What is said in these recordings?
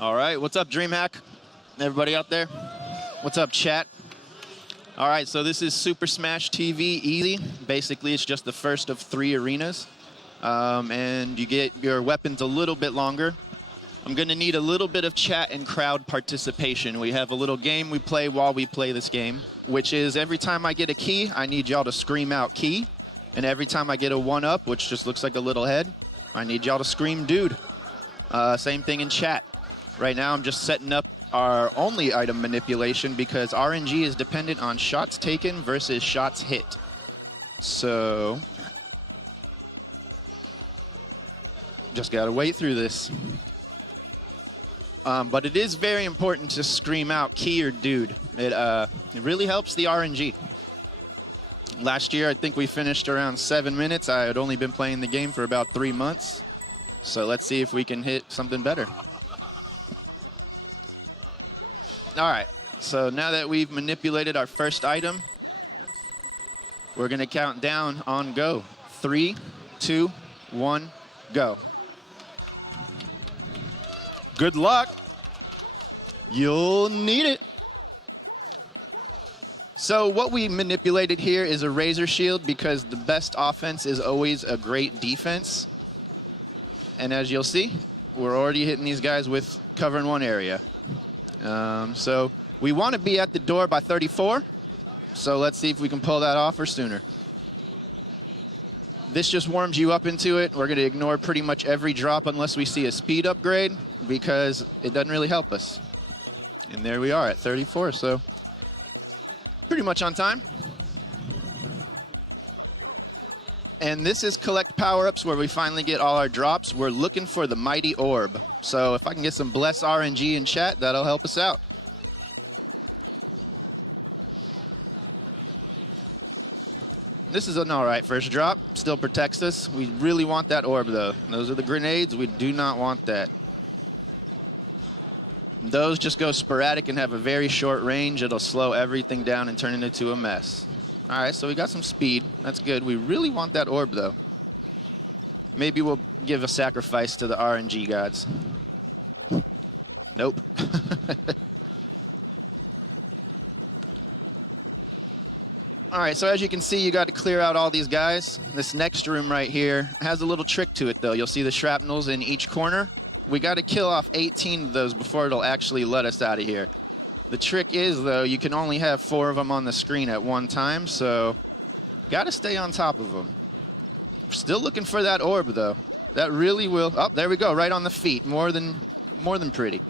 All right, what's up, Dreamhack? Everybody out there? What's up, chat? All right, so this is Super Smash TV Easy. Basically, it's just the first of 3 arenas, and you get your weapons a little bit longer. I'm going to need a little bit of chat and crowd participation. We have a little game we play while we play this game, which is every time I get a key, I need y'all to scream out key, and every time I get a 1-up, which just looks like a little head, I need y'all to scream dude. Same thing in chat. Right now, I'm just setting up our only item manipulation because RNG is dependent on shots taken versus shots hit. So, just gotta wait through this. But it is very important to scream out key or dude. It really helps the RNG. Last year, I think we finished around 7 minutes. I had only been playing the game for about 3 months. So let's see if we can hit something better. All right, so now that we've manipulated our first item, we're gonna count down on go. 3, 2, 1, go. Good luck. You'll need it. So what we manipulated here is a razor shield because the best offense is always a great defense. And as you'll see, we're already hitting these guys with covering one area. So we want to be at the door by 34. So let's see if we can pull that off or sooner. This just warms you up into it. We're going to ignore pretty much every drop unless we see a speed upgrade because it doesn't really help us. And there we are at 34, so pretty much on time. And this is collect power-ups where we finally get all our drops. We're looking for the mighty orb. So if I can get some bless RNG in chat, that'll help us out. This is an all right first drop. Still protects us. We really want that orb, though. Those are the grenades. We do not want that. Those just go sporadic and have a very short range. It'll slow everything down and turn it into a mess. All right, so we got some speed. That's good. We really want that orb, though. Maybe we'll give a sacrifice to the RNG gods. Nope. All right, so as you can see, you got to clear out all these guys. This next room right here has a little trick to it, though. You'll see the shrapnels in each corner. We got to kill off 18 of those before it'll actually let us out of here. The trick is, though, you can only have 4 of them on the screen at one time, so got to stay on top of them. Still looking for that orb, though. That really will... Oh, there we go, right on the feet. More than pretty.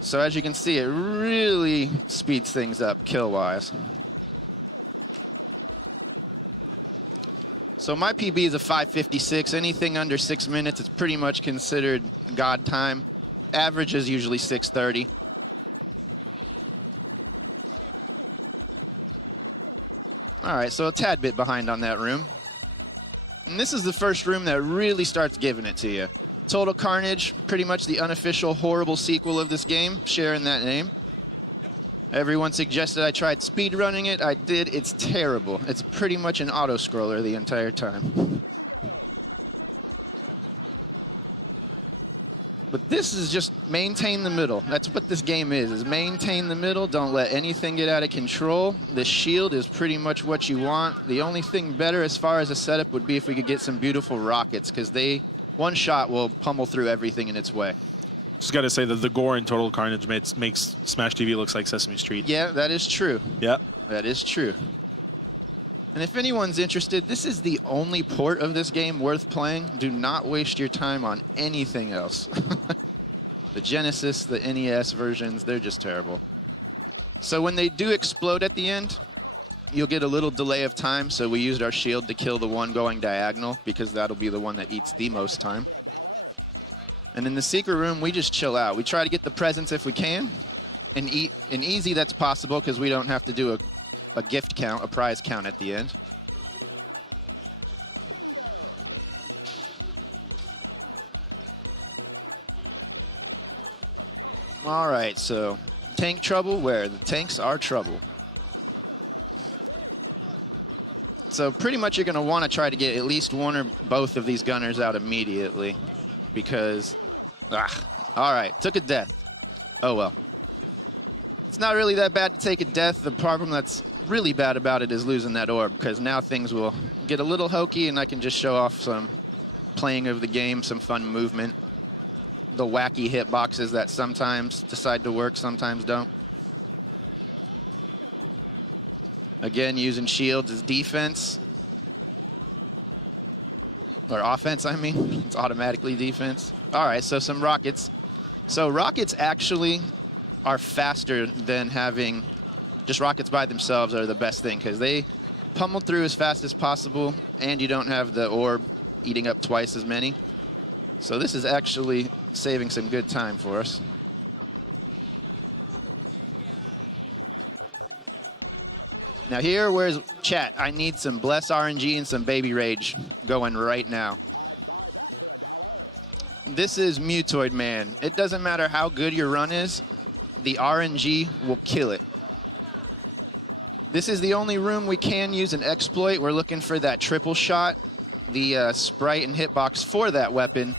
So as you can see, it really speeds things up kill-wise. So my PB is a 5:56. Anything under 6 minutes is pretty much considered god time. Average is usually 6:30. All right, so a tad bit behind on that room. And this is the first room that really starts giving it to you. Total Carnage, pretty much the unofficial horrible sequel of this game, sharing that name. Everyone suggested I tried speedrunning it. I did. It's terrible. It's pretty much an auto-scroller the entire time. But this is just maintain the middle. That's what this game is maintain the middle. Don't let anything get out of control. The shield is pretty much what you want. The only thing better as far as a setup would be if we could get some beautiful rockets, because one shot will pummel through everything in its way. Just got to say that the gore in Total Carnage makes Smash TV looks like Sesame Street. Yeah, that is true. Yeah. That is true. And if anyone's interested, this is the only port of this game worth playing. Do not waste your time on anything else. The Genesis, the NES versions, they're just terrible. So when they do explode at the end, you'll get a little delay of time. So we used our shield to kill the one going diagonal because that'll be the one that eats the most time. And in the secret room, we just chill out. We try to get the presents if we can. And in easy, that's possible because we don't have to do a gift count, a prize count at the end. All right, so tank trouble where the tanks are trouble. So pretty much you're going to want to try to get at least one or both of these gunners out immediately because All right, took a death. Oh, well. It's not really that bad to take a death. The problem that's really bad about it is losing that orb, because now things will get a little hokey and I can just show off some playing of the game, some fun movement. The wacky hitboxes that sometimes decide to work, sometimes don't. Again, using shields as defense. Or offense, I mean. It's automatically defense. All right, so some rockets. So rockets actually are faster than having just rockets by themselves are the best thing, because they pummel through as fast as possible and you don't have the orb eating up twice as many. So this is actually saving some good time for us. Now here, where's chat? I need some Bless RNG and some Baby Rage going right now. This is Mutoid Man. It doesn't matter how good your run is, the RNG will kill it. This is the only room we can use an exploit. We're looking for that triple shot. The sprite and hitbox for that weapon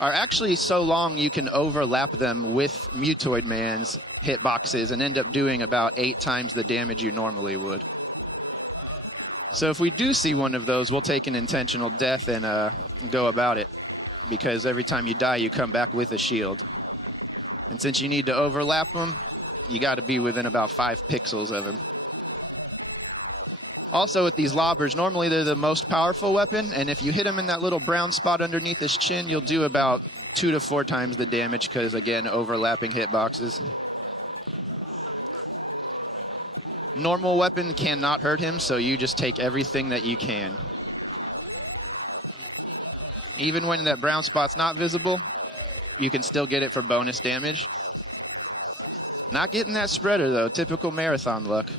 are actually so long you can overlap them with Mutoid Man's hitboxes and end up doing about 8 times the damage you normally would. So if we do see one of those, we'll take an intentional death and go about it, because every time you die, you come back with a shield. And since you need to overlap them, you got to be within about 5 pixels of him. Also, with these lobbers, normally they're the most powerful weapon, and if you hit him in that little brown spot underneath his chin, you'll do about 2 to 4 times the damage, because, again, overlapping hitboxes. Normal weapon cannot hurt him, so you just take everything that you can. Even when that brown spot's not visible, you can still get it for bonus damage. Not getting that spreader, though. Typical marathon luck.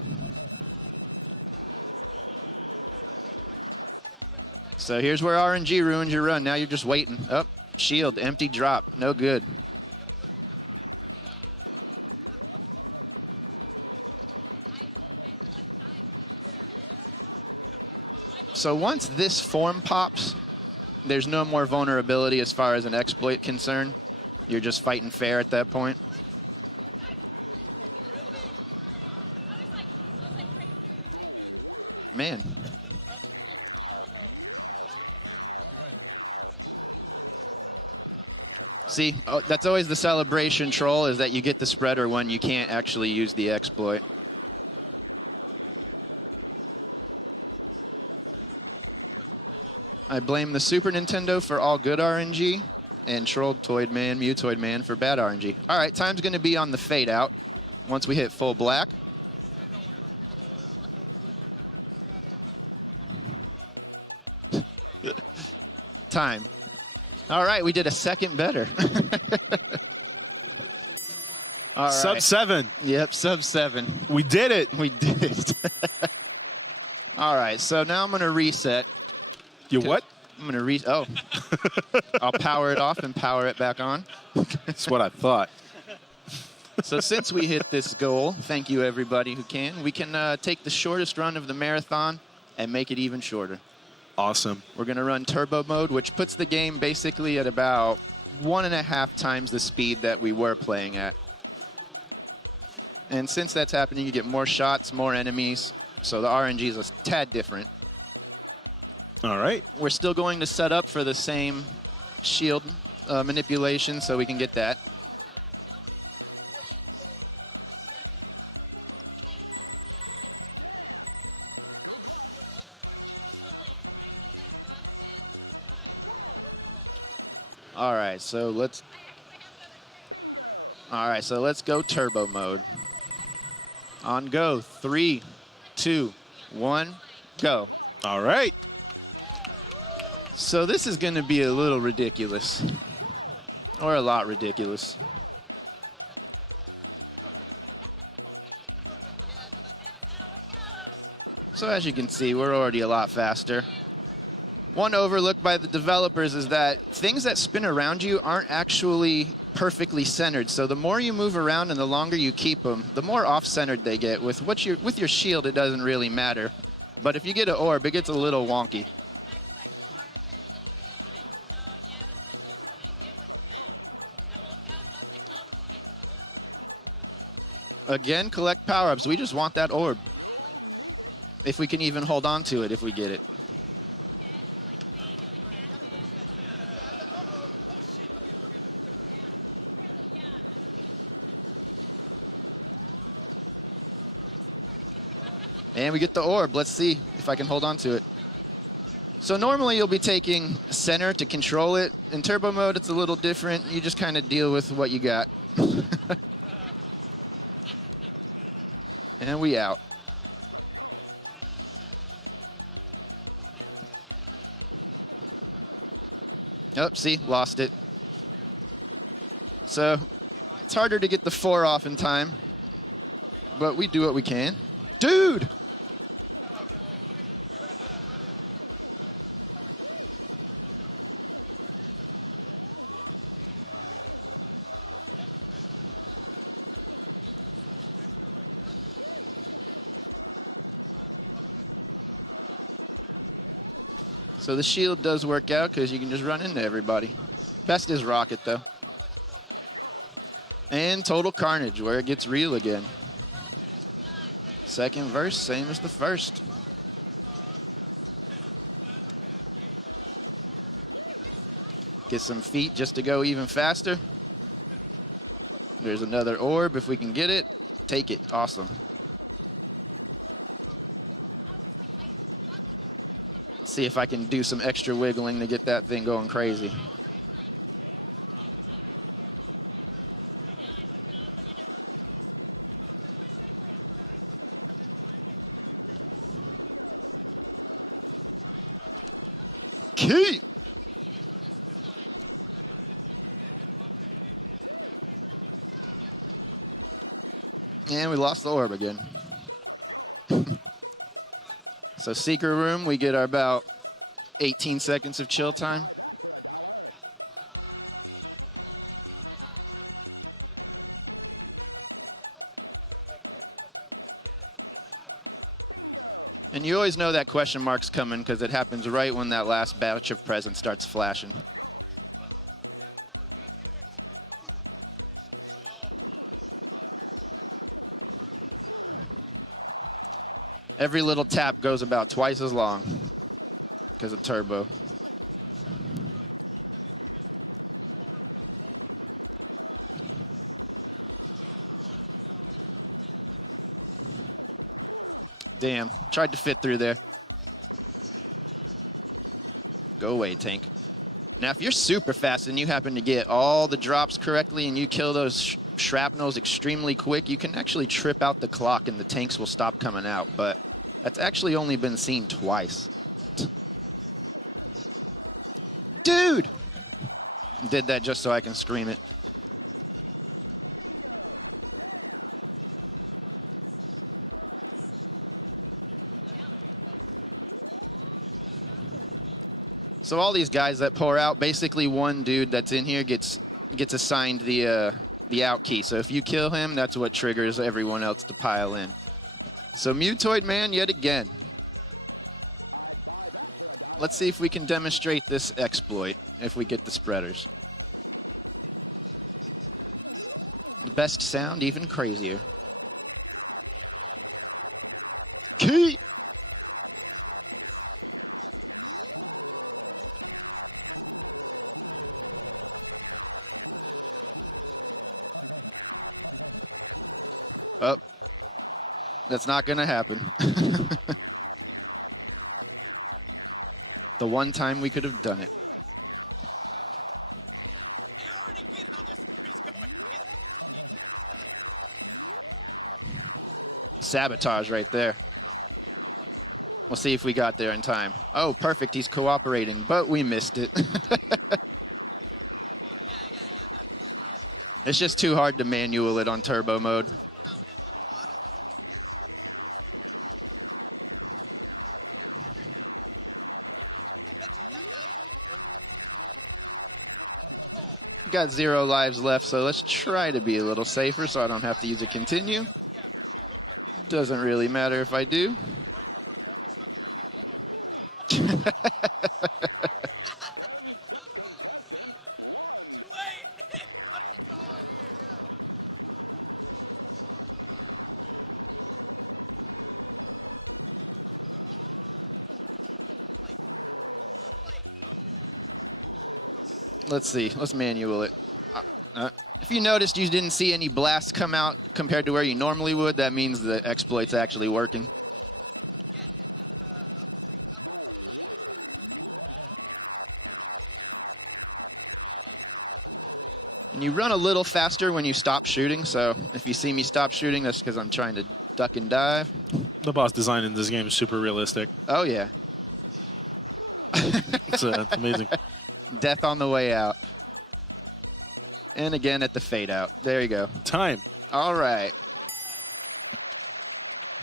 So here's where RNG ruins your run. Now you're just waiting. Oh, shield, empty drop. No good. So once this form pops, there's no more vulnerability as far as an exploit concern. You're just fighting fair at that point. Man. See, oh, that's always the celebration troll, is that you get the spreader when you can't actually use the exploit. I blame the Super Nintendo for all good RNG and trolled Toid Man, Mutoid Man for bad RNG. All right, time's going to be on the fade out once we hit full black. Time. All right, we did a second better. All right. Sub 7. Yep, sub 7. We did it. We did it. All right, so now I'm going to reset. You what? I'm going to oh. I'll power it off and power it back on. That's what I thought. So since we hit this goal, thank you everybody who can, we can take the shortest run of the marathon and make it even shorter. Awesome. We're going to run turbo mode, which puts the game basically at about 1.5 times the speed that we were playing at. And since that's happening, you get more shots, more enemies, so the RNG is a tad different. All right. We're still going to set up for the same shield manipulation, so we can get that. All right, so let's go turbo mode. On go. 3, 2, 1, go. All right. So this is going to be a little ridiculous, or a lot ridiculous. So as you can see, we're already a lot faster. One overlook by the developers is that things that spin around you aren't actually perfectly centered. So the more you move around and the longer you keep them, the more off-centered they get. With your shield, it doesn't really matter. But if you get an orb, it gets a little wonky. Again, collect power-ups. We just want that orb. If we can even hold on to it if we get it. And we get the orb. Let's see if I can hold on to it. So normally you'll be taking center to control it. In turbo mode, it's a little different. You just kind of deal with what you got. And we out. Oh, see, lost it. So it's harder to get the 4 off in time, but we do what we can. Dude! So the shield does work out because you can just run into everybody. Best is Rocket, though. And Total Carnage, where it gets real again. Second verse, same as the first. Get some feet just to go even faster. There's another orb if we can get it. Take it, awesome. Let's see if I can do some extra wiggling to get that thing going crazy. Key! And we lost the orb again. So secret room, we get our about 18 seconds of chill time. And you always know that question mark's coming because it happens right when that last batch of presents starts flashing. Every little tap goes about twice as long because of turbo. Damn, tried to fit through there. Go away, tank. Now, if you're super fast and you happen to get all the drops correctly and you kill those shrapnels extremely quick, you can actually trip out the clock and the tanks will stop coming out. But that's actually only been seen twice. Dude! Did that just so I can scream it. So all these guys that pour out, basically one dude that's in here gets assigned the out key. So if you kill him, that's what triggers everyone else to pile in. So Mutoid Man yet again. Let's see if we can demonstrate this exploit if we get the spreaders. The best sound, even crazier. Key! Oh, that's not going to happen. The one time we could have done it. Sabotage right there. We'll see if we got there in time. Oh, perfect. He's cooperating, but we missed it. It's just too hard to manual it on turbo mode. Got 0 lives left, so let's try to be a little safer so I don't have to use a continue. Doesn't really matter if I do. Let's see. Let's manual it. If you noticed you didn't see any blasts come out compared to where you normally would, that means the exploit's actually working. And you run a little faster when you stop shooting, so if you see me stop shooting, that's because I'm trying to duck and dive. The boss design in this game is super realistic. Oh, yeah. It's amazing. Death on the way out. And again at the fade out. There you go. Time. All right.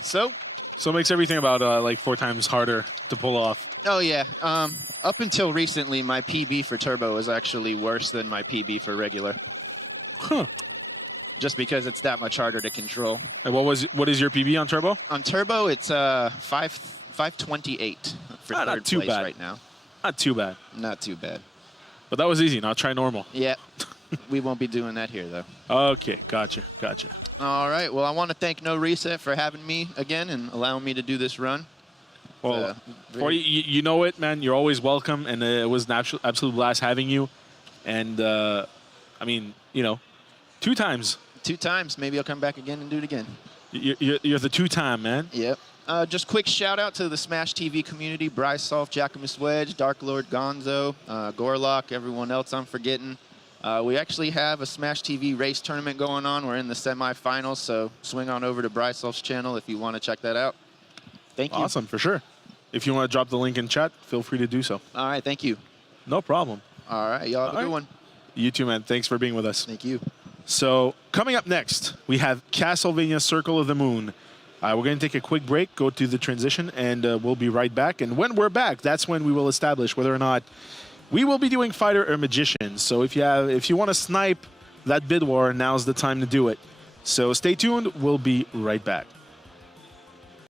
So it makes everything about like 4 times harder to pull off. Oh, yeah. Up until recently, my PB for turbo was actually worse than my PB for regular. Huh. Just because it's that much harder to control. And what is your PB on turbo? On turbo, it's 528 for third not too place bad right now. Not too bad. Not too bad. But that was easy. Now try normal. Yeah. We won't be doing that here, though. Okay. Gotcha. All right. Well, I want to thank NoReset for having me again and allowing me to do this run. Well, you know it, man. You're always welcome, and it was an absolute blast having you. And, I mean, 2 times. 2 times. Maybe I'll come back again and do it again. You're the 2-time, man. Yep. Just quick shout out to the Smash TV community, Bryce Solf, Jacquemus Wedge, Dark Lord Gonzo, Gorlock, everyone else I'm forgetting. We actually have a Smash TV race tournament going on. We're in the semifinals, so swing on over to Bryce Solf's channel if you want to check that out. Thank you. Awesome, for sure. If you want to drop the link in chat, feel free to do so. All right, thank you. No problem. All right, y'all have a good one. You too, man. Thanks for being with us. Thank you. So coming up next, we have Castlevania Circle of the Moon. We're going to take a quick break, go to the transition, and we'll be right back. And when we're back, that's when we will establish whether or not we will be doing Fighter or Magician. So if you want to snipe that bid war, now's the time to do it. So stay tuned. We'll be right back.